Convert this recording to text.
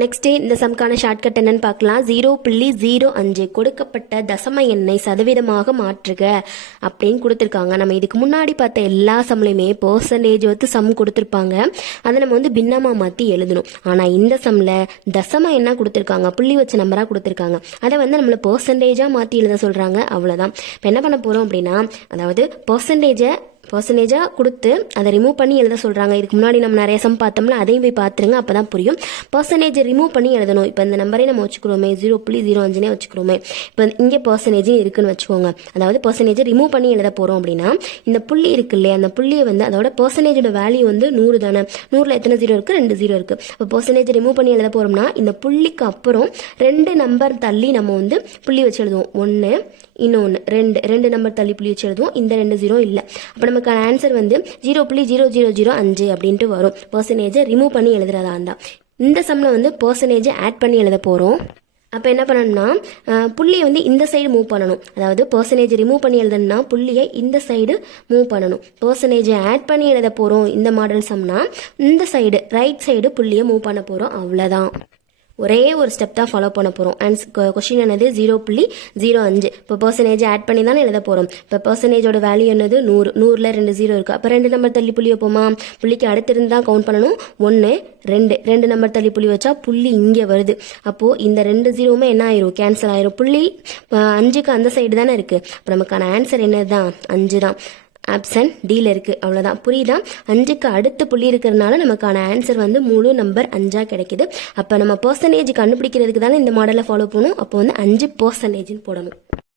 Next இந்த சம்கான shortcut என்னன்னு பார்க்கலாம். 0.05 கொடுக்கப்பட்ட தசம எண்ணை சதவீதமாக மாற்றுக அப்படின்னு கொடுத்துருக்காங்க. நம்ம இதுக்கு முன்னாடி பார்த்த எல்லா சம்லையுமே பெர்சன்டேஜ் வந்து சம் கொடுத்துருப்பாங்க, அதை நம்ம வந்து பின்னமா மாற்றி எழுதணும். ஆனால் இந்த சம்ல தசம எண்ணா கொடுத்துருக்காங்க, புள்ளி வச்ச நம்பராக கொடுத்துருக்காங்க, அதை வந்து நம்மளை பெர்சன்டேஜாக மாற்றி எழுத சொல்கிறாங்க. அவ்வளோதான். இப்போ என்ன பண்ண போகிறோம் அப்படின்னா, அதாவது பர்சன்டேஜாக கொடுத்து அதை ரிமூவ் பண்ணி எழுத சொல்கிறாங்க. இதுக்கு முன்னாடி நம்ம நிறைய சம் பார்த்தோம்ல, அதையும் போய் பார்த்துருங்க, அப்போ தான் புரியும். பர்சன்டேஜை ரிமூவ் பண்ணி எழுதணும். இப்போ இந்த நம்பரே நம்ம வச்சுக்கிறோமே, 0.05 வச்சுக்கிறோமே. இப்போ இங்கே பர்சன்டேஜ் இருக்குன்னு வச்சுக்கோங்க. அதாவது பர்சன்டேஜை ரிமூவ் பண்ணி எழுத போகிறோம் அப்படின்னா, இந்த புள்ளி இருக்கு இல்லையா, அந்த புள்ளியை வந்து அதோட பர்சன்டேஜோட வேல்யூ வந்து 100 தானே. 100ல் எத்தனை 0 இருக்குது? 2 0 இருக்குது. இப்போ பர்சன்டேஜ் ரிமூவ் பண்ணி எழுத போகிறோம்னா, இந்த புள்ளிக்கு அப்புறம் 2 நம்பர் தள்ளி நம்ம வந்து புள்ளி வச்சு எழுதுவோம். 1 இன்னொன்று 2 நம்பர் தள்ளி புள்ளி வச்சு எழுதுவோம். இந்த 2 0 இல்லை. அப்போ நமக்கான ஆன்சர் வந்து 0.0005 அப்படின்ட்டு வரும். பர்சன்டேஜை ரிமூவ் பண்ணி எழுதுறதா இருந்தா. இந்த சம்ல வந்து பர்சன்டேஜை ஆட் பண்ணி எழுத போகிறோம். அப்போ என்ன பண்ணணும்னா, புள்ளியை வந்து இந்த சைடு மூவ் பண்ணணும். அதாவது பர்சன்டேஜ் ரிமூவ் பண்ணி எழுதணும்னா புள்ளியை இந்த சைடு மூவ் பண்ணணும். பர்சன்டேஜை ஆட் பண்ணி எழுத போகிறோம் இந்த மாடல் சம்னா, இந்த சைடு ரைட் சைடு புள்ளியை மூவ் பண்ண போகிறோம். அவ்வளோதான். ஒரே ஒரு ஸ்டெப் தான் ஃபாலோ பண்ண போகிறோம். கொஸ்டின் என்னது? 0.05. இப்போ பர்சன்டேஜ் ஆட் பண்ணி தானே எழுத போகிறோம். இப்போ பர்சன்டேஜோட வேல்யூ என்னது? 100. 100ல் 2 0 இருக்குது. அப்போ 2 நம்பர் தள்ளி புள்ளி வைப்போமா? புள்ளிக்கு அடுத்து இருந்து தான் கவுண்ட் பண்ணணும். 1 2 நம்பர் தள்ளி புள்ளி வச்சா புள்ளி இங்கே வருது. அப்போது இந்த 2 0மே என்ன ஆயிரும்? கேன்சல் ஆயிரும். புள்ளி 5க்கு அந்த சைடு தானே இருக்குது. அப்போ நமக்கான ஆன்சர் என்னது தான்? 5 தான். ஆப்ஷன் டியில் இருக்குது. அவ்வளோதான். புரியுதா? 5க்கு அடுத்த புள்ளி இருக்கிறதுனால நமக்கான ஆன்சர் வந்து முழு நம்பர் 5 கிடைக்குது. அப்போ நம்ம பர்சன்டேஜ் கண்டுபிடிக்கிறதுக்கு தானே இந்த மாடலை ஃபாலோ பண்ணணும். அப்போ வந்து 5% போடணும்.